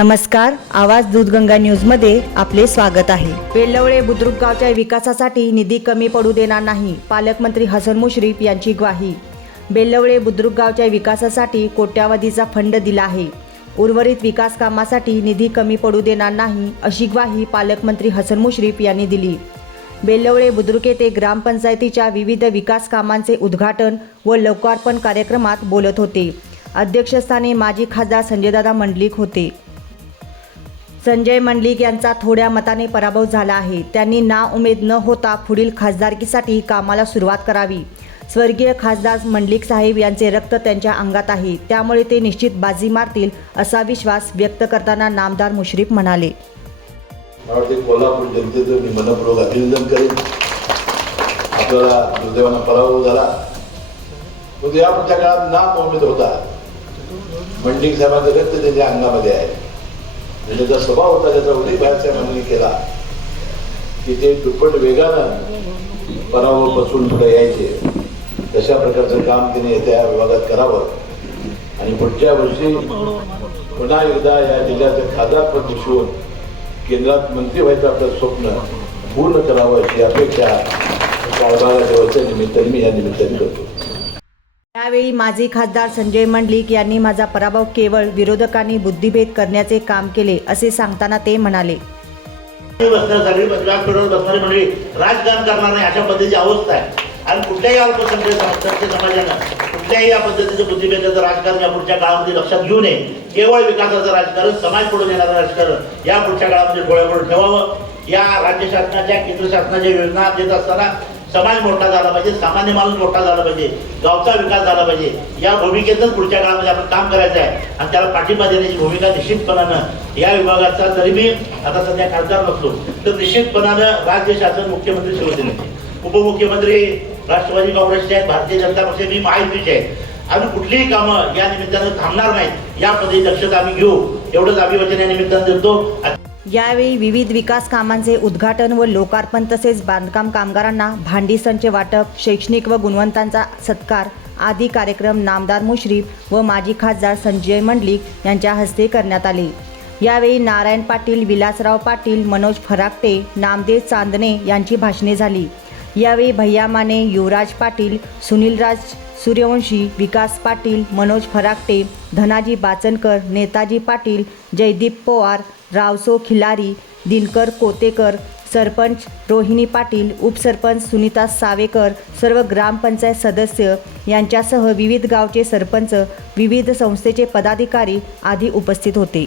नमस्कार आवाज दूधगंगा न्यूजमध्ये आपले स्वागत आहे. वेल्लवळे बुद्रुक गावच्या विकासासाठी निधी कमी पडू देणार नाही पालकमंत्री हसन मुश्रीफ यांची ग्वाही. बेल्लवळे बुद्रुक गावच्या विकासासाठी कोट्यावधीचा फंड दिला आहे. उर्वरित विकास कामासाठी निधी कमी पडू देणार नाही अशी ग्वाही पालकमंत्री हसन मुश्रीफ यांनी दिली. बेल्लवळे बुद्रुक येथे ग्रामपंचायतीच्या विविध विकास कामांचे उद्घाटन व लोकार्पण कार्यक्रमात बोलत होते. अध्यक्षस्थानी माजी खासदार संजयदादा मंडलिक होते. संजय मंडलिक यांचा थोड्या मताने पराभव झाला आहे. त्यांनी ना उमेद न होता पुढील खासदारकीसाठी कामाला सुरुवात करावी. स्वर्गीय खासदार मंडलिक साहेब यांचे रक्त त्यांच्या अंगात आहे. त्यामुळे ते निश्चित बाजी मारतील असा विश्वास व्यक्त करताना नामदार मुश्रीफ म्हणाले. कोल्हापूर जनतेचं मी मनपूर्वक अभिनंदन करेन. आपल्याला दुर्दैवानं पराभव झाला. काळात नाम उमेद होता. मंडिक साहेबांचं रक्त त्यांच्या अंगामध्ये आहे. म्हणजे त्याचा स्वभाव होता त्याचा उल्लेख बाहेरसाहेबांनी केला की ते दुप्पट वेगानं पराभवापासून पुढे यायचे. तशा प्रकारचं काम तिने येत्या विभागात करावं. आणि पुढच्या वर्षी पुन्हा एकदा या जिल्ह्याचं खासदारपद दिसून केंद्रात मंत्री व्हायचं आपलं स्वप्न पूर्ण करावं अशी अपेक्षा काळबागा देवाच्या निमित्ताने मी या निमित्ताने करतो. यावेळी माजी खासदार संजय मंडलिक यांनी माझा पराभव केवळ विरोधकांनी बुद्धिभेद करण्याचे काम केले असे सांगताना ते म्हणाले. म्हणजे राजकारण करणार नाही अशा पद्धतीची अवस्था आहे. आणि कुठल्याही अल्पसंख्य समाजानं कुठल्याही या पद्धतीचं बुद्धिभेदाचं राजकारण या पुढच्या काळामध्ये लक्षात घेऊ नये. केवळ विकासाचं राजकारण समाज पुढे येणारं राजकारण या पुढच्या काळामध्ये डोळ्यापुढे ठेवावं. या राज्य शासनाच्या केंद्र शासनाच्या योजना देत असताना समाज मोठा झाला पाहिजे सामान्य माणूस मोठा झाला पाहिजे गावचा विकास झाला पाहिजे. या भूमिकेतच पुढच्या काळामध्ये आपण काम करायचं आहे. आणि त्याला पाठिंबा देण्याची भूमिका निश्चितपणानं या विभागाचा जरी मी आता सध्या खासदार नसलो तर निश्चितपणानं राज्य शासन मुख्यमंत्री शिवसेनेचे उपमुख्यमंत्री राष्ट्रवादी काँग्रेसचे आहेत भारतीय जनता पक्ष मी महायुतीचे आहेत. आम्ही कुठलीही कामं या निमित्तानं थांबणार नाहीत. यामध्ये दक्षता आम्ही घेऊ. एवढंच अभिवचन या निमित्तानं देतो. यावेळी विविध विकास कामांचे उद्घाटन व लोकार्पण तसेच बांधकाम कामगारांना भांडी वाटप शैक्षणिक व गुणवंतांचा सत्कार आदी कार्यक्रम नामदार मुश्रीफ व माजी खासदार संजय मंडलिक यांच्या हस्ते करण्यात आले. यावेळी नारायण पाटील विलासराव पाटील मनोज फराकटे नामदेव चांदणे यांची भाषणे झाली. यावेळी भैया माने युवराज पाटील सुनीलराज सूर्यवंशी विकास पाटील मनोज फराकटे धनाजी बाचनकर नेताजी पाटील जयदीप पोवार रावसो खिलारी दिनकर कोतेकर सरपंच रोहिणी पाटील उपसरपंच सुनीता सावेकर सर्व ग्रामपंचायत सदस्य यांच्यासह विविध गावचे सरपंच विविध संस्थेचे पदाधिकारी आदी उपस्थित होते.